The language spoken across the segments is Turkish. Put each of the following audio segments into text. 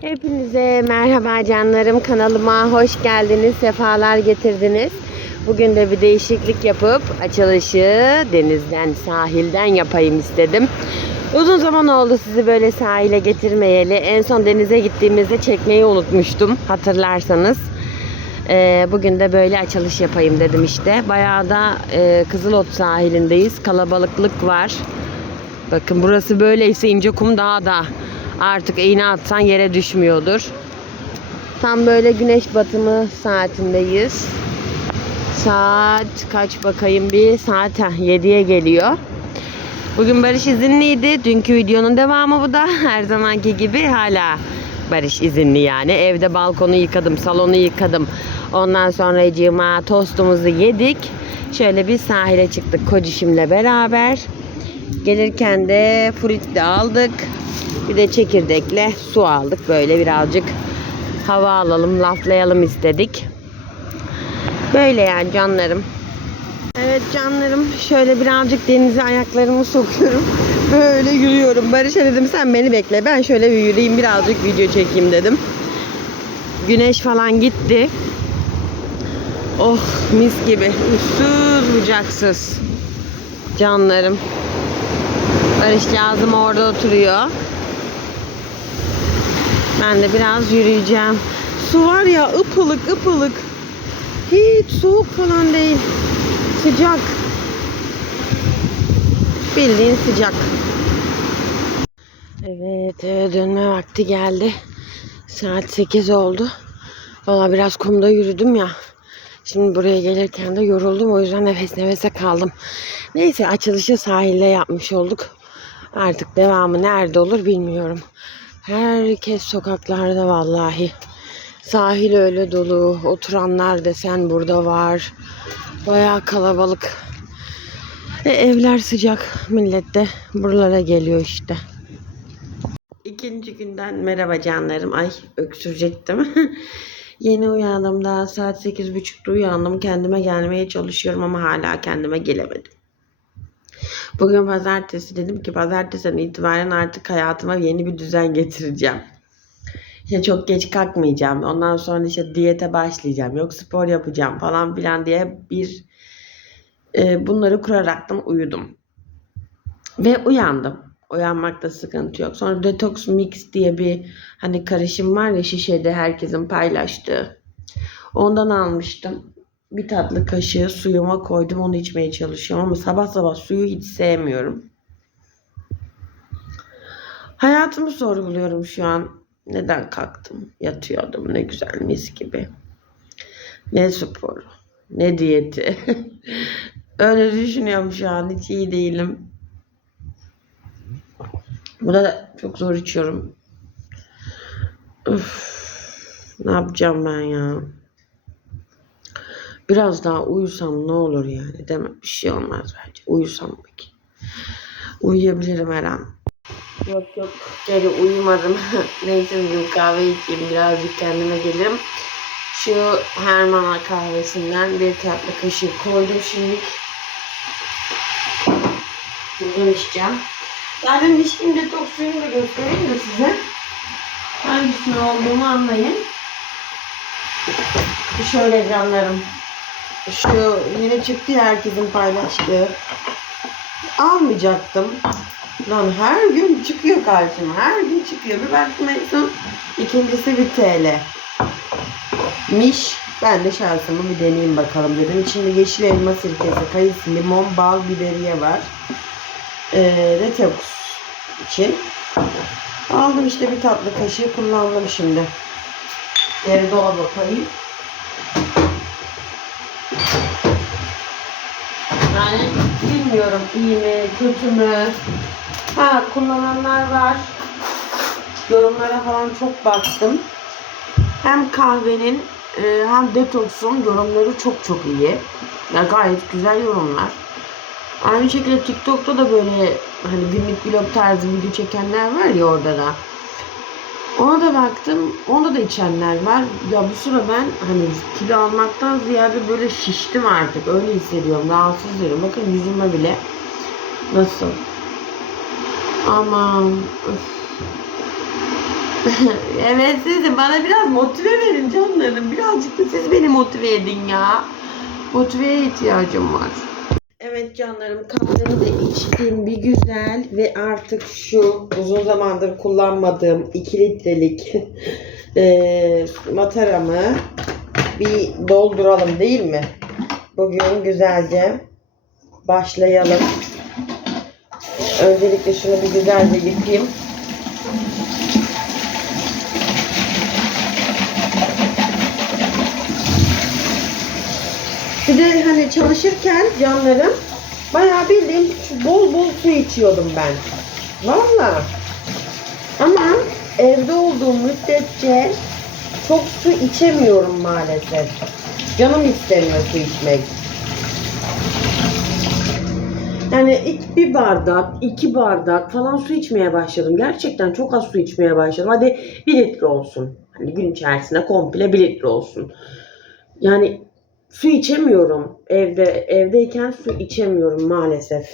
Hepinize merhaba canlarım kanalıma hoş geldiniz sefalar getirdiniz. Bugün de bir değişiklik yapıp açılışı denizden sahilden yapayım istedim. Uzun zaman oldu sizi böyle sahile getirmeyeli. En son denize gittiğimizde çekmeyi unutmuştum hatırlarsanız. Ee, bugün de böyle açılış yapayım dedim işte. Bayağı da e, Kızılot sahilindeyiz. Kalabalıklık var. Bakın burası böyleyse ince kum daha da artık iğne atsan yere düşmüyordur. Tam böyle güneş batımı saatindeyiz. Saat kaç bakayım bir saat 7'ye geliyor. Bugün Barış izinliydi. Dünkü videonun devamı bu da. Her zamanki gibi hala Barış izinli yani. Evde balkonu yıkadım, salonu yıkadım. Ondan sonra cima tostumuzu yedik. Şöyle bir sahile çıktık kocişimle beraber. Gelirken de fruit aldık. Bir de çekirdekle su aldık. Böyle birazcık hava alalım, laflayalım istedik. Böyle yani canlarım. Evet canlarım şöyle birazcık denize ayaklarımı sokuyorum. Böyle yürüyorum. Barış'a dedim sen beni bekle. Ben şöyle bir yürüyeyim birazcık video çekeyim dedim. Güneş falan gitti. Oh mis gibi. Uçsuz bucaksız. Canlarım. Barış lazım orada oturuyor. Ben de biraz yürüyeceğim. Su var ya ıpılık ıpılık. Hiç soğuk falan değil. Sıcak. Bildiğin sıcak. Evet eve dönme vakti geldi. Saat 8 oldu. Valla biraz kumda yürüdüm ya. Şimdi buraya gelirken de yoruldum. O yüzden nefes nefese kaldım. Neyse açılışı sahilde yapmış olduk. Artık devamı nerede olur bilmiyorum. Herkes sokaklarda vallahi. Sahil öyle dolu. Oturanlar desen burada var. Bayağı kalabalık. E, evler sıcak. Millet de buralara geliyor işte. İkinci günden merhaba canlarım. Ay öksürecektim. Yeni uyandım daha saat 8.30'da uyandım. Kendime gelmeye çalışıyorum ama hala kendime gelemedim. Bugün pazartesi dedim ki pazartesiden itibaren artık hayatıma yeni bir düzen getireceğim. İşte çok geç kalkmayacağım. Ondan sonra işte diyete başlayacağım. Yok spor yapacağım falan filan diye bir e, bunları kuraraktan uyudum. Ve uyandım. Uyanmakta sıkıntı yok. Sonra detox mix diye bir hani karışım var ya şişede herkesin paylaştığı. Ondan almıştım. Bir tatlı kaşığı suyuma koydum. Onu içmeye çalışıyorum ama sabah sabah suyu hiç sevmiyorum. Hayatımı sorguluyorum şu an. Neden kalktım? Yatıyordum ne güzel mis gibi. Ne sporu, ne diyeti. Öyle düşünüyorum şu an. Hiç iyi değilim. Burada da çok zor içiyorum. Üf, ne yapacağım ben ya? Biraz daha uyusam ne olur yani mi? Bir şey olmaz bence. Uyusam peki. Uyuyabilirim her an. Yok yok geri uyumadım. Neyse bir kahve içeyim birazcık kendime gelirim. Şu Hermana kahvesinden bir tatlı kaşığı koydum şimdi. Buradan içeceğim. Zaten içtiğim detoks suyunu da göstereyim de size. Hangisini olduğunu anlayın. Şöyle canlarım. Şu yine çıktı ya herkesin paylaştığı. Almayacaktım. Lan her gün çıkıyor karşıma. Her gün çıkıyor. Bir baktım en son ikincisi bir TL. Miş. Ben de şansımı bir deneyeyim bakalım dedim. İçinde yeşil elma sirkesi, kayısı, limon, bal, biberiye var. Ee, detox için. Aldım işte bir tatlı kaşığı kullandım şimdi. Geri dolaba koyayım. Yani bilmiyorum iyi mi, kötü mü? Ha kullananlar var. Yorumlara falan çok baktım. Hem kahvenin e, hem detoksun yorumları çok çok iyi. Ya gayet güzel yorumlar. Aynı şekilde TikTok'ta da böyle hani günlük vlog tarzı video çekenler var ya orada da. Ona da baktım. Onda da içenler var. Ya bu sıra ben hani kilo almaktan ziyade böyle şiştim artık. Öyle hissediyorum. Rahatsız hissediyorum. Bakın yüzüme bile. Nasıl? Aman. Evet siz bana biraz motive verin canlarım. Birazcık da siz beni motive edin ya. Motiveye ihtiyacım var. Evet canlarım kahvemi de içtim bir güzel ve artık şu uzun zamandır kullanmadığım 2 litrelik eee mataramı bir dolduralım değil mi? Bugün güzelce başlayalım. Öncelikle şunu bir güzelce yıkayayım. Hani çalışırken canlarım bayağı bildiğim bol bol su içiyordum ben. Valla. Ama evde olduğum müddetçe çok su içemiyorum maalesef. Canım istemiyor su içmek. Yani ilk bir bardak, iki bardak falan su içmeye başladım. Gerçekten çok az su içmeye başladım. Hadi bir litre olsun. Hani gün içerisinde komple bir litre olsun. Yani su içemiyorum. Evde evdeyken su içemiyorum maalesef.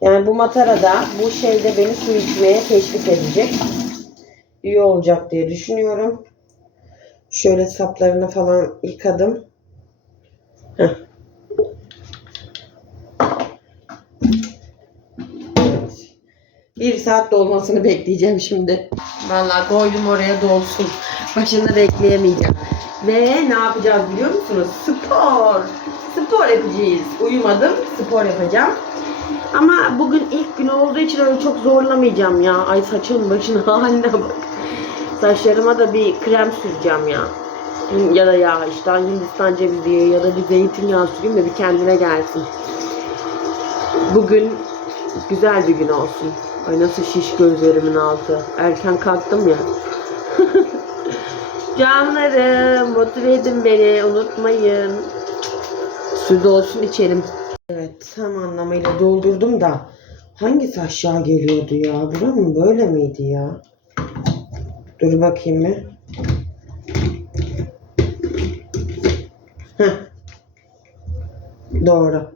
Yani bu matarada bu şeyde beni su içmeye teşvik edecek. İyi olacak diye düşünüyorum. Şöyle saplarını falan yıkadım. Heh. Bir saat dolmasını bekleyeceğim şimdi. Vallahi koydum oraya dolsun. Başında bekleyemeyeceğim. Ve ne yapacağız biliyor musunuz? Spor. Spor yapacağız. Uyumadım. Spor yapacağım. Ama bugün ilk gün olduğu için öyle çok zorlamayacağım ya. Ay saçın başın haline bak. Saçlarıma da bir krem süreceğim ya. Ya da ya işte Hindistan cevizi ya da bir zeytinyağı süreyim de bir kendine gelsin. Bugün güzel bir gün olsun. Ay nasıl şiş gözlerimin altı. Erken kalktım ya. Canlarım motive edin beni unutmayın. Su da olsun içelim. Evet tam anlamıyla doldurdum da hangisi aşağı geliyordu ya? Bura mı böyle miydi ya? Dur bakayım. Heh. Doğru.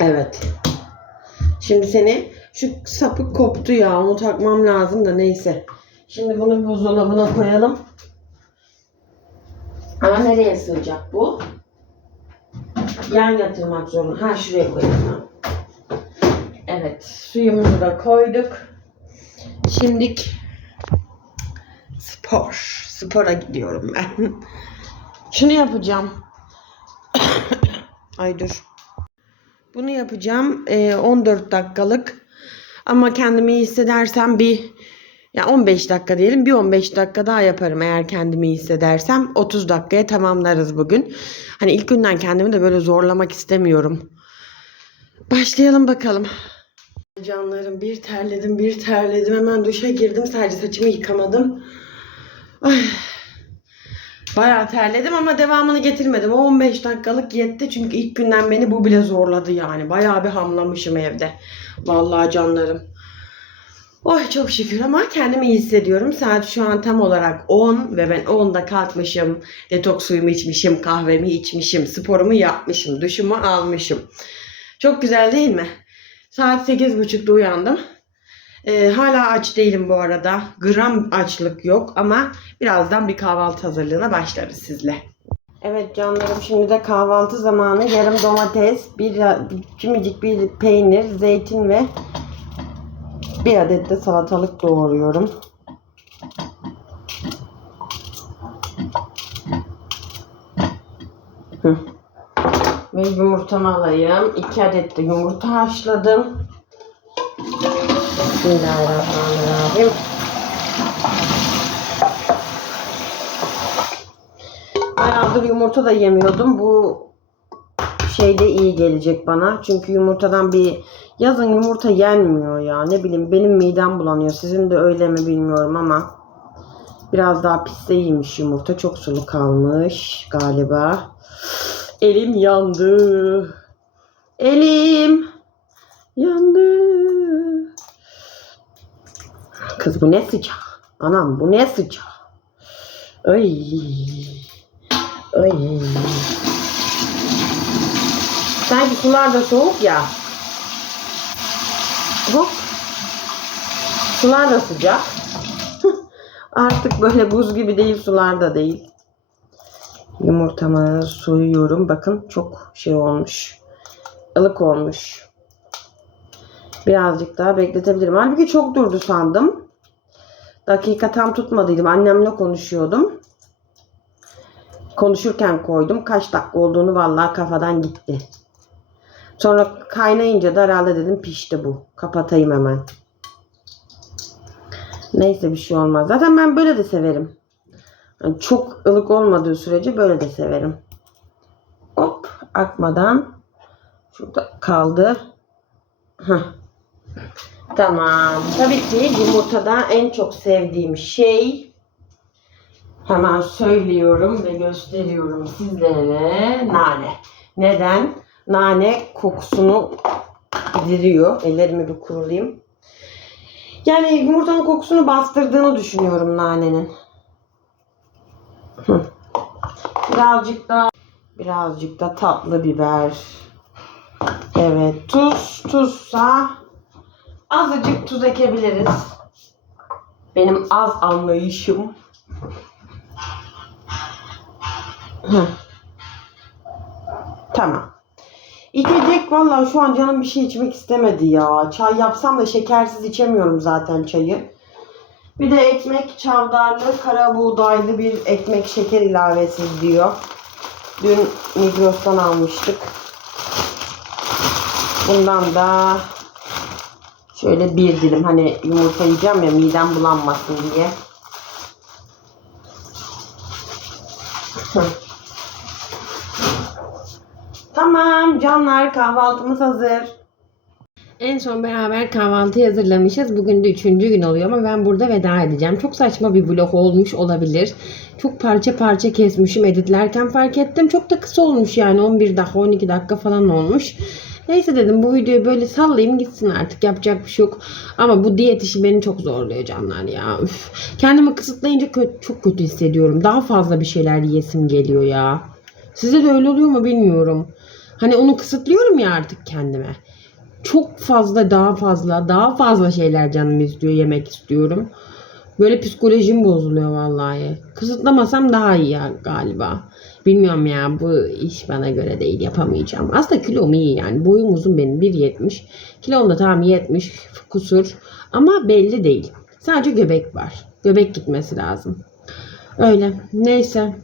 Evet. Şimdi seni şu sapık koptu ya onu takmam lazım da neyse. Şimdi bunu buzdolabına koyalım. Ama nereye sığacak bu? Yan yatırmak zorunda. Ha şuraya koyalım. Evet suyumuzu da koyduk. Şimdilik spor. Spora gidiyorum ben. Şunu yapacağım. Ay dur. Bunu yapacağım. Ee, 14 dakikalık. Ama kendimi hissedersem bir ya 15 dakika diyelim bir 15 dakika daha yaparım eğer kendimi hissedersem 30 dakikaya tamamlarız bugün. Hani ilk günden kendimi de böyle zorlamak istemiyorum. Başlayalım bakalım. Canlarım bir terledim bir terledim hemen duşa girdim sadece saçımı yıkamadım. Ay. Bayağı terledim ama devamını getirmedim. O 15 dakikalık yetti çünkü ilk günden beni bu bile zorladı yani. Bayağı bir hamlamışım evde. Vallahi canlarım. Oh çok şükür ama kendimi iyi hissediyorum. Saat şu an tam olarak 10 ve ben 10'da kalkmışım. Detoks suyumu içmişim, kahvemi içmişim, sporumu yapmışım, duşumu almışım. Çok güzel değil mi? Saat 8.30'da uyandım. Ee, hala aç değilim bu arada. Gram açlık yok ama birazdan bir kahvaltı hazırlığına başlarız sizle. Evet canlarım şimdi de kahvaltı zamanı. Yarım domates, bir cimicik bir peynir, zeytin ve bir adet de salatalık doğruyorum. Hı. Ve yumurtamı alayım. İki adet de yumurta haşladım. Bismillahirrahmanirrahim. Bayağıdır yumurta da yemiyordum. Bu şey de iyi gelecek bana. Çünkü yumurtadan bir yazın yumurta yenmiyor ya. Ne bileyim benim midem bulanıyor. Sizin de öyle mi bilmiyorum ama biraz daha pis de iyiymiş yumurta. Çok sulu kalmış galiba. Elim yandı. Elim yandı. Kız bu ne sıcak? Anam bu ne sıcak? Ay. Ay. Sanki sular da soğuk ya. Hop. Sular da sıcak. Artık böyle buz gibi değil sular da değil. Yumurtamı soyuyorum. Bakın çok şey olmuş. ılık olmuş. Birazcık daha bekletebilirim. Halbuki çok durdu sandım. Dakika tam tutmadıydım. Annemle konuşuyordum. Konuşurken koydum. Kaç dakika olduğunu vallahi kafadan gitti. Sonra kaynayınca da herhalde dedim pişti bu. Kapatayım hemen. Neyse bir şey olmaz. Zaten ben böyle de severim. Yani çok ılık olmadığı sürece böyle de severim. Hop akmadan şurada kaldı. Heh. Tamam. Tabii ki yumurtada en çok sevdiğim şey hemen söylüyorum ve gösteriyorum sizlere nane. Neden? Nane kokusunu gideriyor. Ellerimi bir kurulayım. Yani yumurtanın kokusunu bastırdığını düşünüyorum nanenin. Birazcık da birazcık da tatlı biber. Evet, tuz, tuzsa azıcık tuz ekebiliriz. Benim az anlayışım. Tamam. İçecek vallahi şu an canım bir şey içmek istemedi ya. Çay yapsam da şekersiz içemiyorum zaten çayı. Bir de ekmek çavdarlı kara buğdaylı bir ekmek şeker ilavesiz diyor. Dün Migros'tan almıştık. Bundan da şöyle bir dilim hani yumurta yiyeceğim ya midem bulanmasın diye. Tamam canlar kahvaltımız hazır. En son beraber kahvaltı hazırlamışız. Bugün de üçüncü gün oluyor ama ben burada veda edeceğim. Çok saçma bir vlog olmuş olabilir. Çok parça parça kesmişim editlerken fark ettim. Çok da kısa olmuş yani 11 dakika 12 dakika falan olmuş. Neyse dedim bu videoyu böyle sallayayım gitsin artık yapacak bir şey yok. Ama bu diyet işi beni çok zorluyor canlar ya. Üf. Kendimi kısıtlayınca kö- çok kötü hissediyorum. Daha fazla bir şeyler yiyesim geliyor ya. Size de öyle oluyor mu bilmiyorum. Hani onu kısıtlıyorum ya artık kendime. Çok fazla daha fazla daha fazla şeyler canım istiyor yemek istiyorum. Böyle psikolojim bozuluyor vallahi. Kısıtlamasam daha iyi ya galiba. Bilmiyorum ya bu iş bana göre değil yapamayacağım. Aslında kilom iyi yani. Boyum uzun benim 1.70. Kilom da tam 70 kusur. Ama belli değil. Sadece göbek var. Göbek gitmesi lazım. Öyle. Neyse.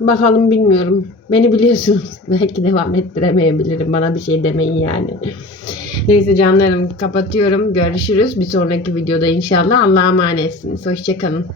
Bakalım bilmiyorum. Beni biliyorsunuz. Belki devam ettiremeyebilirim. Bana bir şey demeyin yani. Neyse canlarım kapatıyorum. Görüşürüz. Bir sonraki videoda inşallah. Allah'a emanetsiniz. Hoşçakalın.